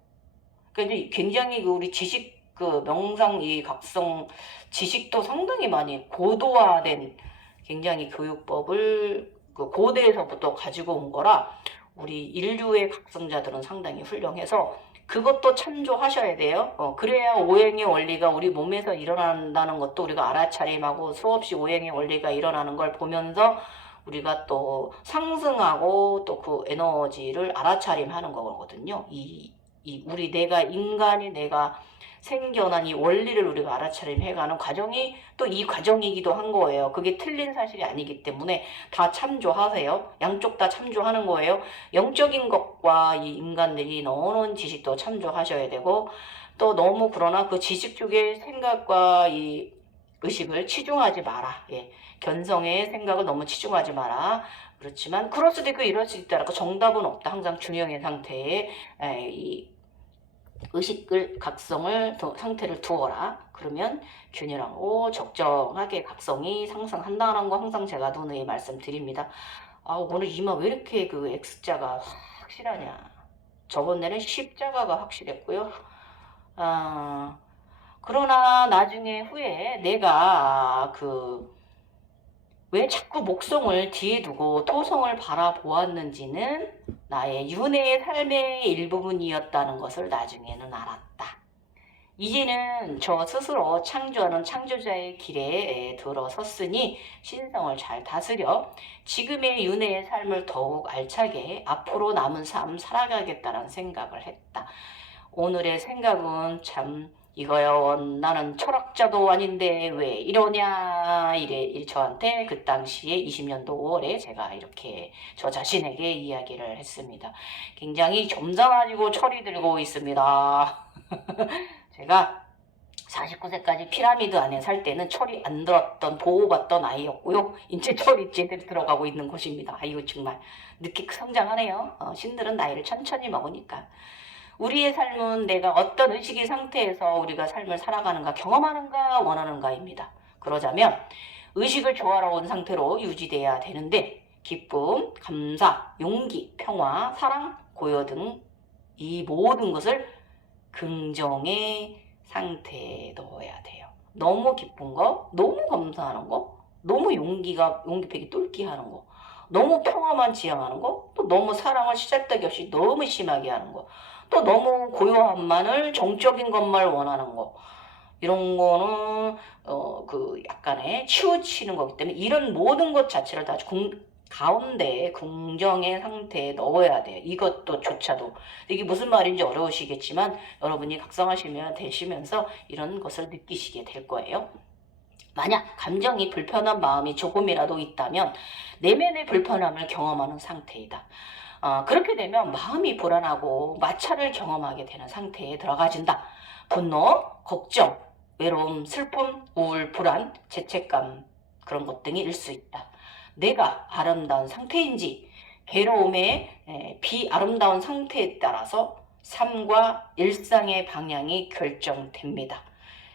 그러니까 굉장히 우리 지식 명상 이 각성 지식도 상당히 많이 고도화된 굉장히 교육법을 고대에서부터 가지고 온 거라 우리 인류의 각성자들은 상당히 훌륭해서 그것도 참조하셔야 돼요. 그래야 오행의 원리가 우리 몸에서 일어난다는 것도 우리가 알아차림하고 수없이 오행의 원리가 일어나는 걸 보면서 우리가 또 상승하고 또 그 에너지를 알아차림하는 거거든요. 우리 인간이 내가 생겨난 이 원리를 우리가 알아차림해가는 과정이 또 이 과정이기도 한 거예요. 그게 틀린 사실이 아니기 때문에 다 참조하세요. 양쪽 다 참조하는 거예요. 영적인 것과 이 인간들이 넣어놓은 지식도 참조하셔야 되고 또 너무 그러나 그 지식 쪽의 생각과 이 의식을 치중하지 마라. 예. 견성의 생각을 너무 치중하지 마라. 그렇지만 그럴 수도 있고 이럴 수도 있다라고 정답은 없다. 항상 균형의 상태에 이 의식을 각성을 상태를 두어라. 그러면 균일하고 적정하게 각성이 상승한다는 거 항상 제가 누누이 말씀드립니다. 오늘 이마 왜 이렇게 그 X자가 확실하냐. 저번에는 십자가가 확실했고요. 그러나 나중에 후에 내가 왜 자꾸 목성을 뒤에 두고 토성을 바라보았는지는 나의 윤회의 삶의 일부분이었다는 것을 나중에는 알았다. 이제는 저 스스로 창조하는 창조자의 길에 들어섰으니 신성을 잘 다스려 지금의 윤회의 삶을 더욱 알차게 앞으로 남은 삶 살아가겠다는 생각을 했다. 오늘의 생각은 참 이거요. 나는 철학자도 아닌데 왜 이러냐 저한테 그 당시에 20년도 5월에 제가 이렇게 저 자신에게 이야기를 했습니다. 굉장히 점잖아지고 철이 들고 있습니다. 제가 49세까지 피라미드 안에 살 때는 철이 안 들었던 보호받던 아이였고요. 이제 철이 제대로 들어가고 있는 곳입니다. 아이고 정말 늦게 성장하네요. 신들은 나이를 천천히 먹으니까. 우리의 삶은 내가 어떤 의식의 상태에서 우리가 삶을 살아가는가 경험하는가 원하는가입니다. 그러자면 의식을 조화로운 상태로 유지돼야 되는데 기쁨, 감사, 용기, 평화, 사랑, 고요 등 이 모든 것을 긍정의 상태에 넣어야 돼요. 너무 기쁜 거, 너무 감사하는 거, 너무 용기백이 뚫기 하는 거, 너무 평화만 지향하는 거, 또 너무 사랑을 시잘데기 없이 너무 심하게 하는 거, 또 너무 고요함만을 정적인 것만 원하는 거, 이런 거는 약간의 치우치는 거기 때문에 이런 모든 것 자체를 다 가운데 긍정의 상태에 넣어야 돼요. 이것도 조차도. 이게 무슨 말인지 어려우시겠지만 여러분이 각성하시면 되시면서 이런 것을 느끼시게 될 거예요. 만약 감정이 불편한 마음이 조금이라도 있다면 내면의 불편함을 경험하는 상태이다. 그렇게 되면 마음이 불안하고 마찰을 경험하게 되는 상태에 들어가진다. 분노, 걱정, 외로움, 슬픔, 우울, 불안, 죄책감 그런 것 등이 일 수 있다. 내가 아름다운 상태인지 괴로움의 비아름다운 상태에 따라서 삶과 일상의 방향이 결정됩니다.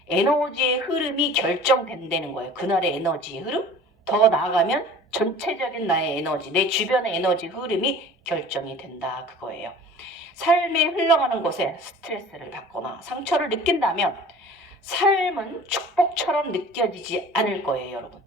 에너지의 흐름이 결정된다는 거예요. 그날의 에너지의 흐름? 더 나아가면 전체적인 나의 에너지, 내 주변의 에너지 흐름이 결정이 된다 그거예요. 삶에 흘러가는 곳에 스트레스를 받거나 상처를 느낀다면 삶은 축복처럼 느껴지지 않을 거예요, 여러분.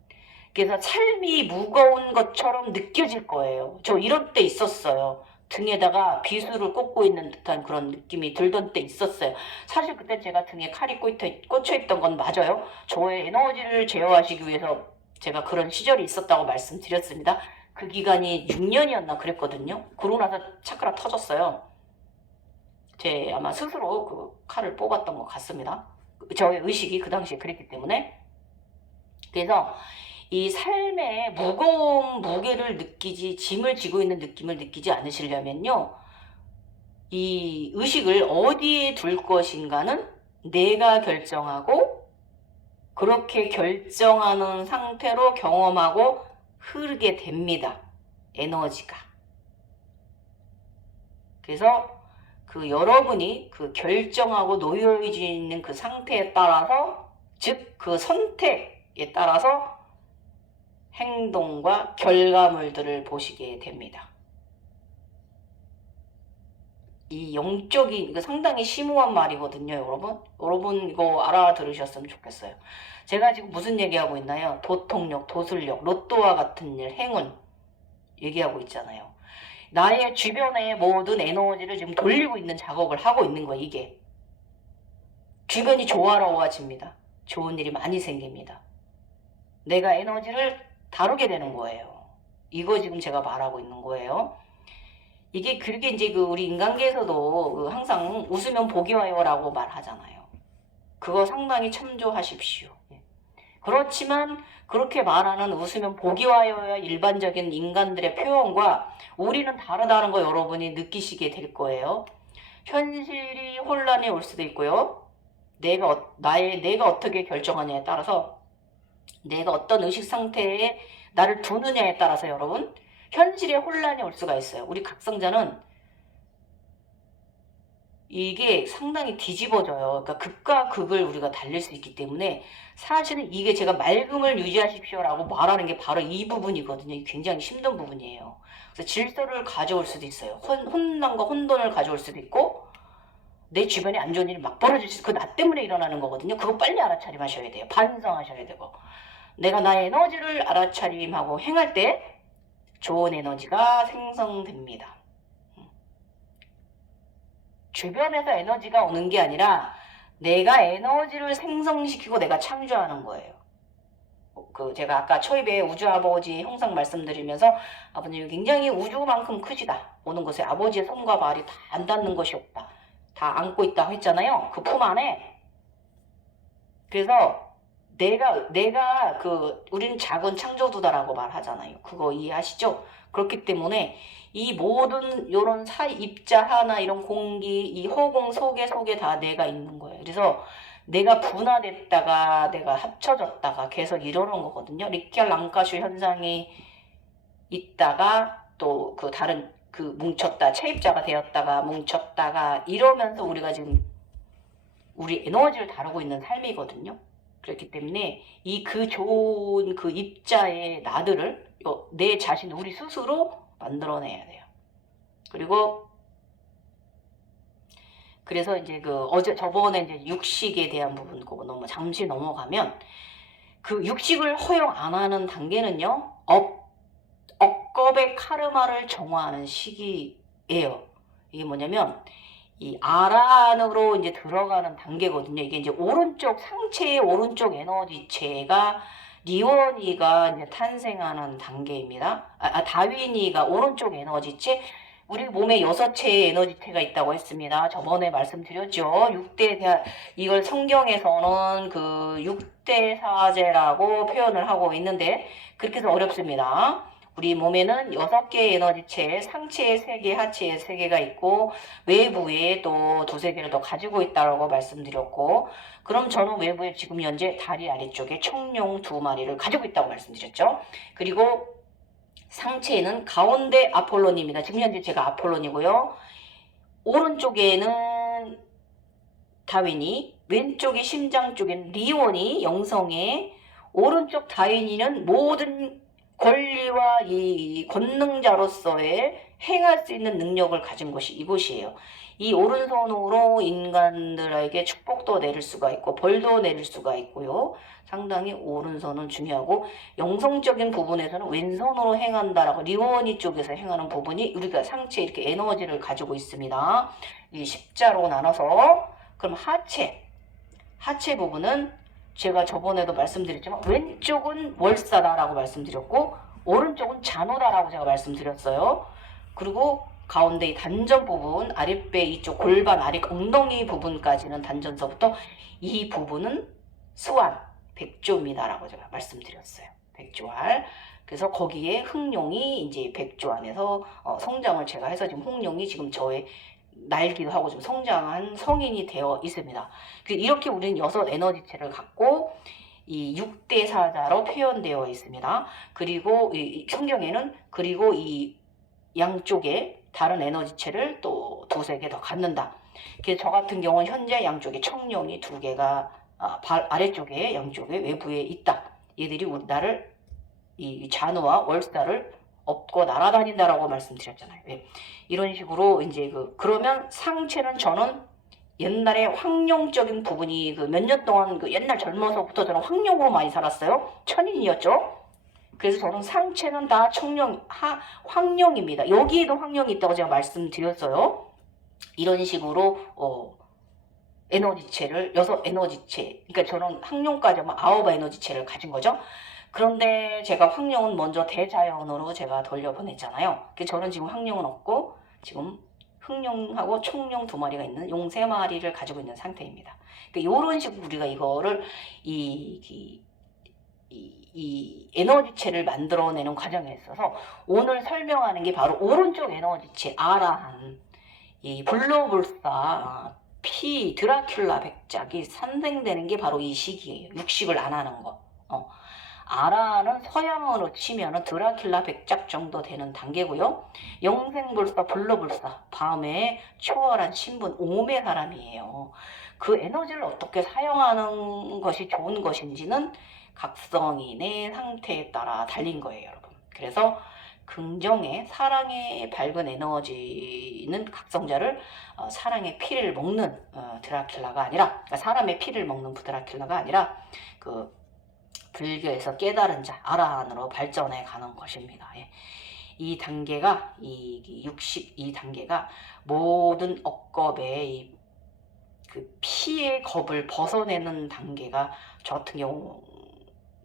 그래서 삶이 무거운 것처럼 느껴질 거예요. 저 이런 때 있었어요. 등에다가 비수를 꽂고 있는 듯한 그런 느낌이 들던 때 있었어요. 사실 그때 제가 등에 칼이 꽂혀있던 건 맞아요. 저의 에너지를 제어하시기 위해서 제가 그런 시절이 있었다고 말씀드렸습니다. 그 기간이 6년이었나 그랬거든요. 그러고 나서 차크라 터졌어요. 제 아마 스스로 그 칼을 뽑았던 것 같습니다. 저의 의식이 그 당시에 그랬기 때문에. 그래서 이 삶의 무거운 무게를 느끼지, 짐을 지고 있는 느낌을 느끼지 않으시려면요, 이 의식을 어디에 둘 것인가는 내가 결정하고, 그렇게 결정하는 상태로 경험하고 흐르게 됩니다. 에너지가. 그래서 그 여러분이 그 결정하고 놓여져 있는 그 상태에 따라서, 즉 그 선택에 따라서 행동과 결과물들을 보시게 됩니다. 이 영적인, 이거 상당히 심오한 말이거든요, 여러분. 여러분 이거 알아들으셨으면 좋겠어요. 제가 지금 무슨 얘기하고 있나요? 도통력, 도술력, 로또와 같은 일, 행운 얘기하고 있잖아요. 나의 주변의 모든 에너지를 지금 돌리고 있는 작업을 하고 있는 거예요, 이게. 주변이 조화로워집니다. 좋은 일이 많이 생깁니다. 내가 에너지를 다루게 되는 거예요. 이거 지금 제가 말하고 있는 거예요. 이게 그렇게 이제 그 우리 인간계에서도 항상 웃으면 복이 와요라고 말하잖아요. 그거 상당히 참조하십시오. 그렇지만 그렇게 말하는 웃으면 복이 와요야 일반적인 인간들의 표현과 우리는 다르다는 거 여러분이 느끼시게 될 거예요. 현실이 혼란이 올 수도 있고요. 내가 어떻게 결정하냐에 따라서, 내가 어떤 의식 상태에 나를 두느냐에 따라서 여러분 현실에 혼란이 올 수가 있어요. 우리 각성자는 이게 상당히 뒤집어져요. 그러니까 극과 극을 우리가 달릴 수 있기 때문에, 사실은 이게 제가 맑음을 유지하십시오라고 말하는 게 바로 이 부분이거든요. 굉장히 힘든 부분이에요. 그래서 질서를 가져올 수도 있어요. 혼란과 혼돈을 가져올 수도 있고, 내 주변에 안 좋은 일이 막 벌어질 수 있어요. 그거 나 때문에 일어나는 거거든요. 그거 빨리 알아차림하셔야 돼요. 반성하셔야 되고, 내가 나의 에너지를 알아차림하고 행할 때 좋은 에너지가 생성됩니다. 주변에서 에너지가 오는 게 아니라 내가 에너지를 생성시키고 내가 창조하는 거예요. 제가 아까 초입에 우주 아버지 형상 말씀드리면서, 아버님이 굉장히 우주만큼 크시다. 오는 곳에 아버지의 손과 발이 다 안 닿는 것이 없다. 다 안고 있다고 했잖아요. 그 품 안에. 그래서 내가 우리는 작은 창조주다라고 말하잖아요. 그거 이해하시죠? 그렇기 때문에 이 모든 요런 입자 하나, 이런 공기, 이 허공 속에 다 내가 있는 거예요. 그래서 내가 분화됐다가 내가 합쳐졌다가 계속 이러는 거거든요. 리켈 랑카슈 현상이 있다가 또 그 다른 뭉쳤다, 체입자가 되었다가 뭉쳤다가 이러면서 우리가 지금 우리 에너지를 다루고 있는 삶이거든요. 그렇기 때문에 좋은 입자의 나들을 내 자신, 우리 스스로 만들어내야 돼요. 그리고 그래서 이제 저번에 이제 육식에 대한 부분 그거 잠시 넘어가면, 그 육식을 허용 안 하는 단계는요, 억겁의 카르마를 정화하는 시기예요. 이게 뭐냐면 이 아란으로 이제 들어가는 단계거든요. 이게 이제 상체의 오른쪽 에너지체가 리원이가 이제 탄생하는 단계입니다. 다윈이가 오른쪽 에너지체, 우리 몸에 6채의 에너지체가 있다고 했습니다. 저번에 말씀드렸죠. 이걸 성경에서는 그 6대 사제라고 표현을 하고 있는데, 그렇게 해서 어렵습니다. 우리 몸에는 6개의 에너지체, 상체에 3개, 하체에 3개가 있고 외부에 또 2-3개를 더 가지고 있다고 말씀드렸고, 그럼 저는 외부에 지금 현재 다리 아래쪽에 청룡 2마리를 가지고 있다고 말씀드렸죠. 그리고 상체에는 가운데 아폴론입니다. 지금 현재 제가 아폴론이고요. 오른쪽에는 다윈이, 왼쪽에 심장 쪽에는 리온이, 영성에, 오른쪽 다윈이는 모든 권리와 이 권능자로서의 행할 수 있는 능력을 가진 것이 이곳이에요. 이 오른손으로 인간들에게 축복도 내릴 수가 있고 벌도 내릴 수가 있고요. 상당히 오른손은 중요하고, 영성적인 부분에서는 왼손으로 행한다라고 리원이 쪽에서 행하는 부분이 우리가 상체에 이렇게 에너지를 가지고 있습니다. 이 십자로 나눠서, 그럼 하체 부분은 제가 저번에도 말씀드렸지만 왼쪽은 월사다라고 말씀드렸고 오른쪽은 잔호다라고 제가 말씀드렸어요. 그리고 가운데 이 단전 부분, 아랫배 이쪽 골반 아래 엉덩이 부분까지는 단전서부터 이 부분은 수완, 백조입니다라고 제가 말씀드렸어요. 백조알. 그래서 거기에 흑룡이 이제 백조 안에서 성장을 제가 해서 지금 홍룡이 지금 저의 날기도 하고 좀 성장한 성인이 되어 있습니다. 이렇게 우리는 6 에너지체를 갖고 이 6대 사자로 표현되어 있습니다. 그리고 이 성경에는 그리고 이 양쪽에 다른 에너지체를 또 2-3개 더 갖는다. 그래서 저 같은 경우는 현재 양쪽에 청룡이 2개가 아래쪽에 양쪽에 외부에 있다. 얘들이 나를 이 잔우와 월사를 업고 날아다닌다라고 말씀드렸잖아요. 예. 이런 식으로 이제 그러면 상체는 저는 옛날에 황룡적인 부분이 몇 년 동안 옛날 젊어서부터 저는 황룡으로 많이 살았어요. 천인이었죠. 그래서 저는 상체는 다 황룡입니다. 여기에도 황룡이 있다고 제가 말씀드렸어요. 이런 식으로 에너지체를 6 에너지체, 그러니까 저는 황룡까지 하면 9 에너지체를 가진 거죠. 그런데 제가 황룡은 먼저 대자연으로 제가 돌려보냈잖아요. 그래서 저는 지금 황룡은 없고 지금 흑룡하고 청룡 2마리가 있는 용 3마리를 가지고 있는 상태입니다. 그러니까 이런 식으로 우리가 이거를 이 에너지체를 만들어내는 과정에 있어서 오늘 설명하는 게 바로 오른쪽 에너지체 아라한, 이 불로불사, 드라큘라 백작이 산생되는 게 바로 이 시기예요. 육식을 안 하는 거. 아라는 서양으로 치면은 드라큘라 백작 정도 되는 단계고요. 영생불사, 불로불사, 밤에 초월한 신분, 오매 사람이에요. 그 에너지를 어떻게 사용하는 것이 좋은 것인지는 각성인의 상태에 따라 달린 거예요, 여러분. 그래서 긍정의 사랑의 밝은 에너지는 각성자를 사랑의 피를 먹는 드라큘라가 아니라, 그러니까 사람의 피를 먹는 드라큘라가 아니라 불교에서 깨달은 자 아라한으로 발전해 가는 것입니다. 예. 이 단계가 이 단계가 모든 억겁의 피의 겁을 벗어내는 단계가 저 같은 경우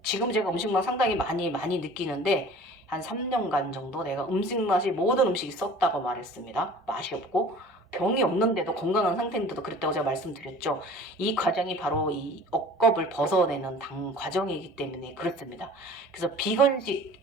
지금 제가 음식만 상당히 많이 느끼는데 한 3년간 정도 내가 음식 맛이 모든 음식이 썼다고 말했습니다. 맛이 없고 병이 없는데도 건강한 상태인데도 그랬다고 제가 말씀드렸죠. 이 과정이 바로 이 억겁을 벗어내는 과정이기 때문에 그렇습니다. 그래서 비건식,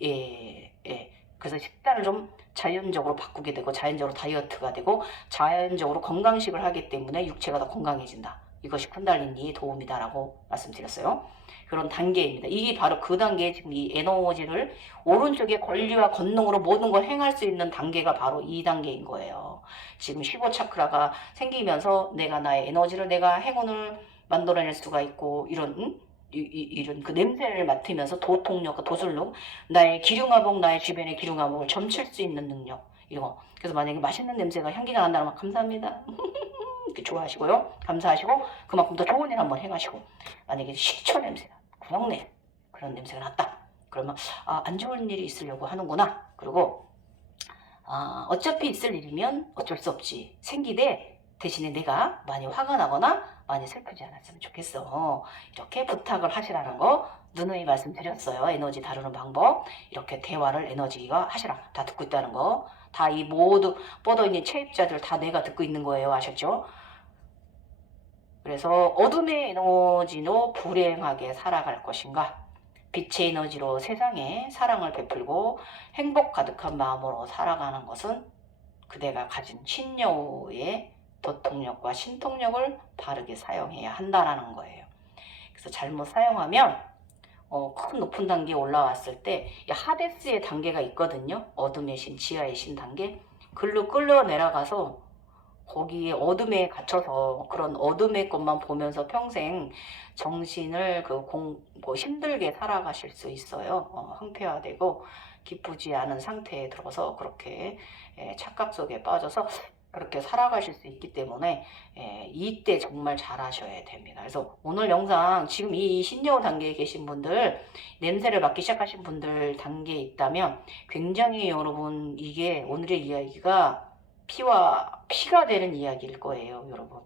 그래서 식단을 좀 자연적으로 바꾸게 되고 자연적으로 다이어트가 되고 자연적으로 건강식을 하기 때문에 육체가 더 건강해진다. 이것이 쿤달리니의 도움이다라고 말씀드렸어요. 그런 단계입니다. 이게 바로 그 단계에 지금 이 에너지를 오른쪽에 권리와 권능으로 모든 걸 행할 수 있는 단계가 바로 이 단계인 거예요. 지금 15차크라가 생기면서 내가 나의 에너지를 내가 행운을 만들어낼 수가 있고 이런 그 냄새를 맡으면서 도통력과 도술력, 나의 기륭아목, 나의 주변의 기륭아목을 점칠 수 있는 능력, 이거. 그래서 만약에 맛있는 냄새가 향기가 난다면 감사합니다. 이렇게 좋아하시고요. 감사하시고 그만큼 더 좋은 일 한번 행하시고, 만약에 식초 냄새, 구역내 그런 냄새가 났다. 그러면 안 좋은 일이 있으려고 하는구나. 그리고 어차피 있을 일이면 어쩔 수 없지. 생기되 대신에 내가 많이 화가 나거나 많이 슬프지 않았으면 좋겠어. 이렇게 부탁을 하시라는 거 누누이 말씀드렸어요. 에너지 다루는 방법. 이렇게 대화를 에너지가 하시라. 다 듣고 있다는 거. 다 이 모두 뻗어있는 체입자들 다 내가 듣고 있는 거예요. 아셨죠? 그래서 어둠의 에너지로 불행하게 살아갈 것인가? 빛의 에너지로 세상에 사랑을 베풀고 행복 가득한 마음으로 살아가는 것은 그대가 가진 신여우의 도통력과 신통력을 바르게 사용해야 한다는 거예요. 그래서 잘못 사용하면 큰 높은 단계에 올라왔을 때 하데스의 단계가 있거든요. 어둠의 신, 지하의 신 단계. 글로 끌려 내려가서 거기에 어둠에 갇혀서 그런 어둠의 것만 보면서 평생 정신을 힘들게 살아가실 수 있어요. 황폐화되고 기쁘지 않은 상태에 들어서 그렇게 착각 속에 빠져서 그렇게 살아가실 수 있기 때문에 이때 정말 잘하셔야 됩니다. 그래서 오늘 영상 지금 이 신여우 단계에 계신 분들, 냄새를 맡기 시작하신 분들 단계에 있다면 굉장히 여러분 이게 오늘의 이야기가 피가 되는 이야기일 거예요, 여러분.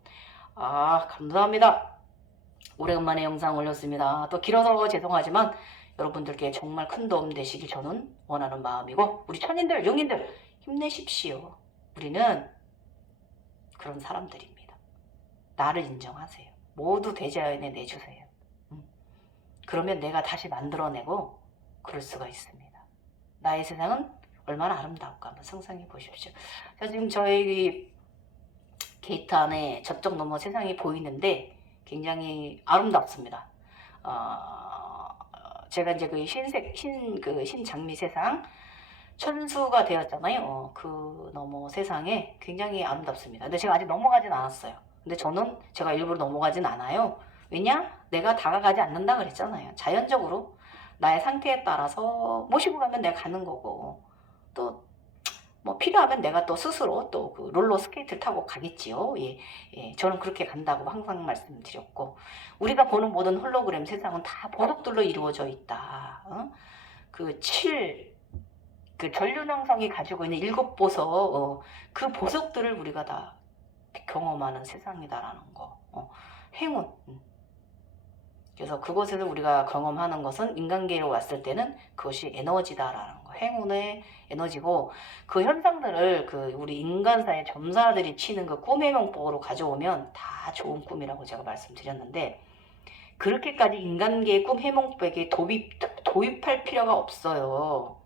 감사합니다. 오래간만에 영상 올렸습니다. 또 길어서 죄송하지만 여러분들께 정말 큰 도움 되시길 저는 원하는 마음이고, 우리 천인들, 용인들 힘내십시오. 우리는 그런 사람들입니다. 나를 인정하세요. 모두 대자연에 내주세요. 그러면 내가 다시 만들어내고 그럴 수가 있습니다. 나의 세상은 얼마나 아름다울까 한번 상상해 보십시오. 자, 지금 저희 게이트 안에 저쪽 너머 세상이 보이는데 굉장히 아름답습니다. 제가 이제 그 신장미 세상 천수가 되었잖아요. 그 너머 세상에 굉장히 아름답습니다. 근데 제가 아직 넘어가진 않았어요. 근데 저는 제가 일부러 넘어가진 않아요. 왜냐? 내가 다가가지 않는다 그랬잖아요. 자연적으로 나의 상태에 따라서 모시고 가면 내가 가는 거고, 또 뭐 필요하면 내가 또 스스로 또 그 롤러 스케이트를 타고 가겠지요. 예, 예, 저는 그렇게 간다고 항상 말씀드렸고, 우리가 보는 모든 홀로그램 세상은 다 보석들로 이루어져 있다. 그 전륜왕성이 가지고 있는 7보석, 그 보석들을 우리가 다 경험하는 세상이다라는 거. 행운. 그래서 그것을 우리가 경험하는 것은 인간계로 왔을 때는 그것이 에너지다라는 거. 행운의 에너지고, 그 현상들을 그 우리 인간사의 점사들이 치는 그 꿈의 명법으로 가져오면 다 좋은 꿈이라고 제가 말씀드렸는데, 그렇게까지 인간계의 꿈 해몽법에 도입할 필요가 없어요.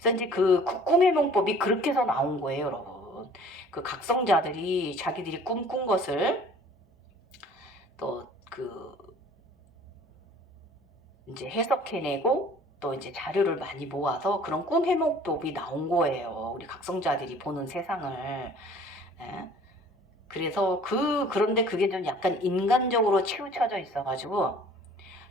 그래서 이제 그 꿈의 명법이 그렇게 해서 나온 거예요, 여러분. 그 각성자들이 자기들이 꿈꾼 것을 또 이제 해석해내고 또 이제 자료를 많이 모아서 그런 꿈 해몽법이 나온 거예요. 우리 각성자들이 보는 세상을. 예? 그래서 그런데 그게 좀 약간 인간적으로 치우쳐져 있어가지고,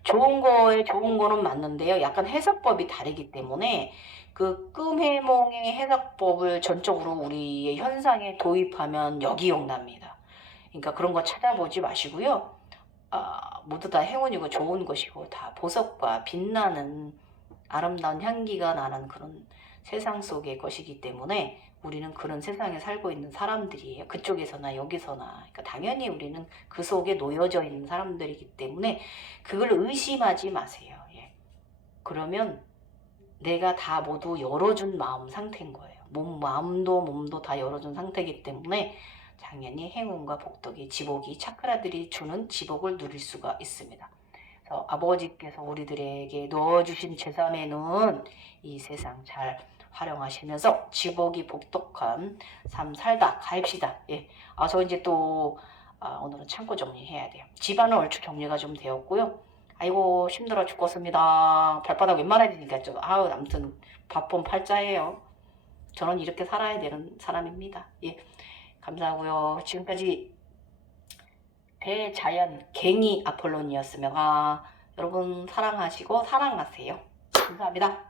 좋은 거는 맞는데요. 약간 해석법이 다르기 때문에 그 꿈해몽의 해석법을 전적으로 우리의 현상에 도입하면 역이용납니다. 그러니까 그런 거 찾아보지 마시고요. 모두 다 행운이고 좋은 것이고 다 보석과 빛나는 아름다운 향기가 나는 그런 세상 속의 것이기 때문에 우리는 그런 세상에 살고 있는 사람들이에요. 그쪽에서나 여기서나. 그러니까 당연히 우리는 그 속에 놓여져 있는 사람들이기 때문에 그걸 의심하지 마세요. 예. 그러면 내가 다 모두 열어준 마음 상태인 거예요. 마음도 몸도 다 열어준 상태이기 때문에 당연히 행운과 복덕이, 지복이, 차크라들이 주는 지복을 누릴 수가 있습니다. 그래서 아버지께서 우리들에게 넣어주신 제3의 이 세상 잘 활용하시면서 지복이 복덕한 삶 살다 가입시다. 예. 저 이제 또 오늘은 창고 정리해야 돼요. 집안은 얼추 정리가 좀 되었고요. 아이고 힘들어 죽겠습니다. 발바닥 웬만해지니까 좀 아무튼 바쁜 팔자예요. 저는 이렇게 살아야 되는 사람입니다. 예. 감사하고요. 지금까지 대자연 갱이 아폴론이었으며, 여러분 사랑하시고 사랑하세요. 감사합니다.